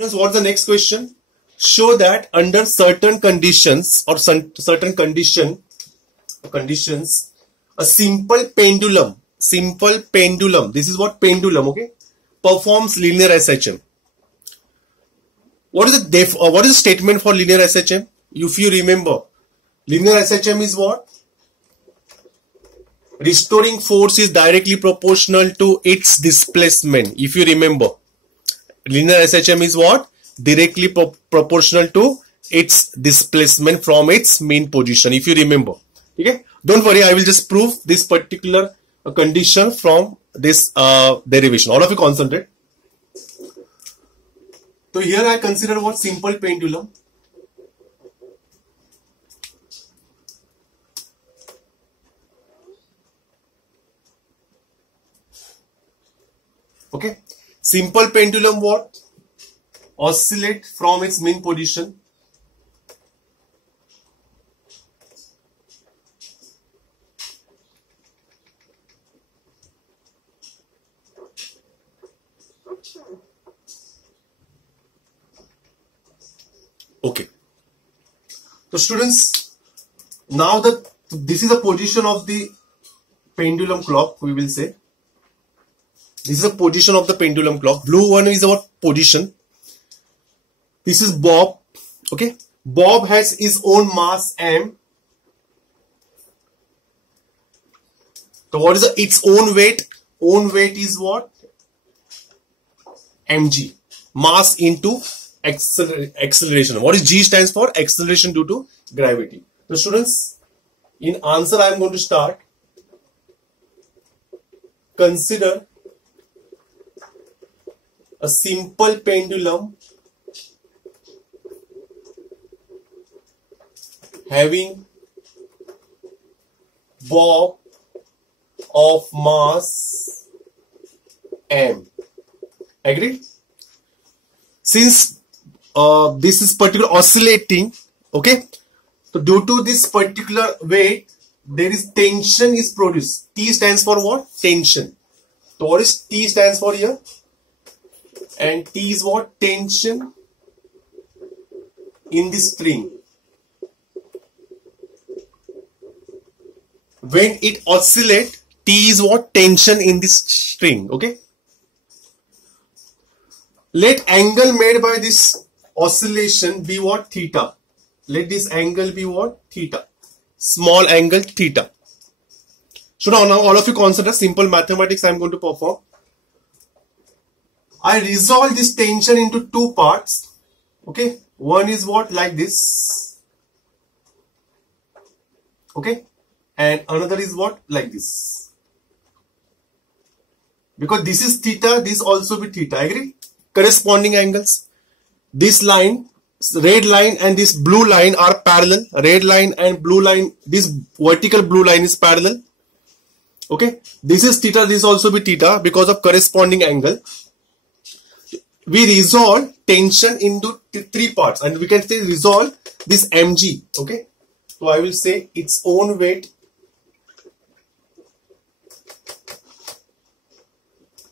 What's the next question? Show that under certain conditions or certain conditions, a simple pendulum, this is what pendulum, okay, performs linear SHM. What is the statement for linear SHM? If you remember, linear SHM is what? Restoring force is directly proportional to its displacement. If you remember, linear SHM is what? Directly proportional to its displacement from its mean position. If you remember, okay, don't worry, I will just prove this particular condition from this derivation. All of you concentrate. So here I consider what? Simple pendulum. Okay, simple pendulum what? Oscillate from its mean position. Okay. So students, now that this is the position of the pendulum clock, we will say. This is the position of the pendulum clock. Blue one is our position. This is Bob. Okay. Bob has his own mass m. So what is its own weight? Own weight is what? mg. Mass into acceleration. What is g stands for? Acceleration due to gravity. So students, in answer I am going to start. Consider a simple pendulum having bob of mass m. Agreed? Since this is particular oscillating, okay, so due to this particular weight, there is tension is produced. T stands for what? Tension. So what is T stands for here? And T is what? Tension in the string. When it oscillates, T is what? Tension in this string. Okay. Let angle made by this oscillation be what? Theta. Let this angle be what? Theta. Small angle theta. So now all of you consider simple mathematics I am going to perform. I resolve this tension into two parts. Okay. One is what? Like this. Okay. And another is what? Like this. Because this is theta, this also be theta. Agree? Corresponding angles. This line, red line and this blue line are parallel. Red line and blue line, this vertical blue line is parallel. Okay. This is theta, this also be theta because of corresponding angle. We resolve tension into three parts and we can say resolve this mg. Okay. So I will say its own weight.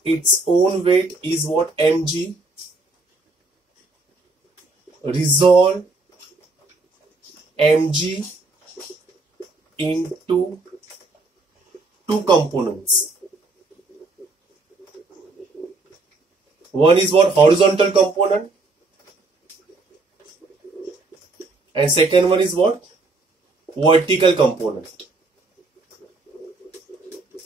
Its own weight is what? mg. Resolve mg into two components. One is what? Horizontal component. And second one is what? Vertical component.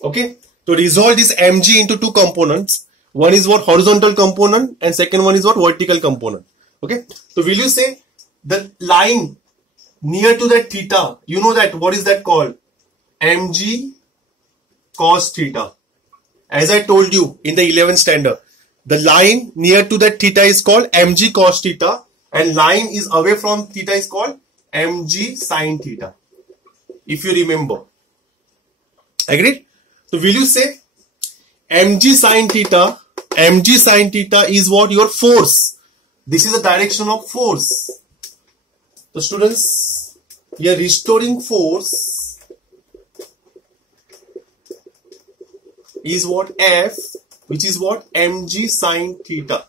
Okay. To resolve this mg into two components, one is what? Horizontal component and second one is what? Vertical component. Okay. So will you say the line near to that theta, you know that, what is that called? mg cos theta. As I told you in the 11th standard, the line near to that theta is called mg cos theta and line is away from theta is called mg sin theta. If you remember. Agreed? So will you say mg sin theta is what? Your force. This is the direction of force. So students, we are restoring force is what? F, which is what? mg sin theta.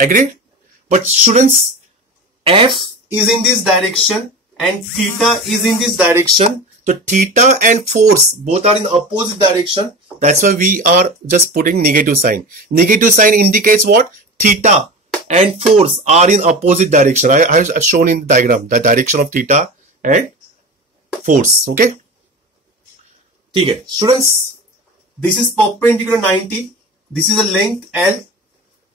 Agreed? But students, F is in this direction and theta is in this direction. So theta and force both are in opposite direction. That's why we are just putting negative sign. Negative sign indicates what? Theta and force are in opposite direction. I have shown in the diagram the direction of theta and force. Okay. Okay. Students, this is perpendicular 90. This is a length L.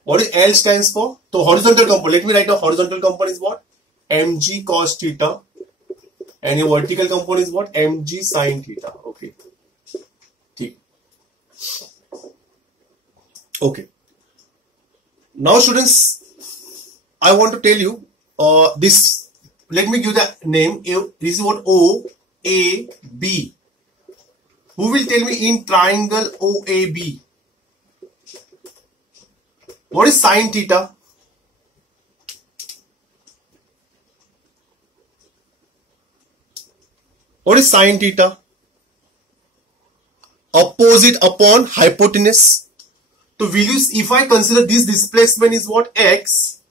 What is L stands for? So horizontal component. Let me write a horizontal component is what? Mg cos theta. And your vertical component is what? Mg sin theta. Okay. Okay. Now students, I want to tell you this. Let me give the name. This is what? O A B. Who will tell me in triangle OAB? What is sin theta? What is sin theta? Opposite upon hypotenuse. So will you, if I consider this displacement is what? X.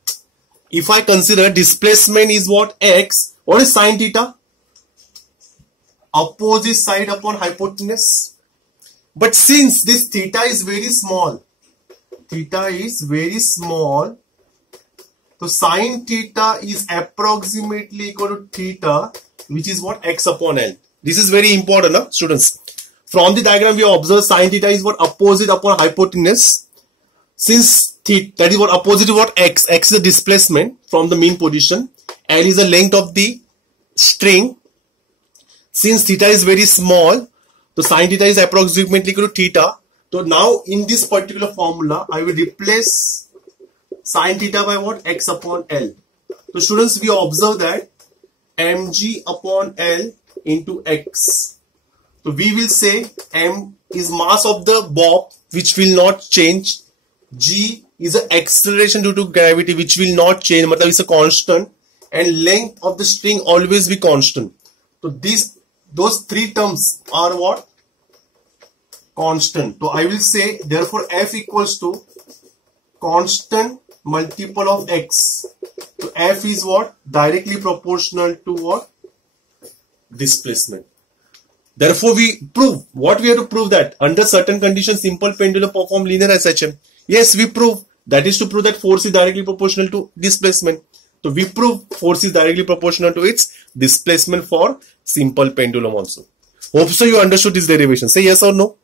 If I consider displacement is what? X. What is sin theta? Opposite side upon hypotenuse. But since this theta is very small, so sin theta is approximately equal to theta, which is what? X upon L. This is very important, huh, students. From the diagram, we observe sin theta is what? Opposite upon hypotenuse. Since theta, that is what? Opposite to what? X. X is the displacement from the mean position. L is the length of the string. Since theta is very small, so sin theta is approximately equal to theta. So now in this particular formula, I will replace sin theta by what? X upon L. So students, we observe that mg upon L into X. So we will say m is mass of the bob, which will not change. G is the acceleration due to gravity, which will not change. Matlab is a constant, and length of the string always be constant. So those three terms are what? Constant. So I will say therefore F equals to constant multiple of X. So F is what? Directly proportional to what? Displacement. Therefore we prove. What we have to prove? That under certain conditions simple pendulum perform linear SHM. Yes, we prove. That is to prove that force is directly proportional to displacement. So we prove force is directly proportional to its displacement for simple pendulum also. Hope so you understood this derivation. Say yes or no.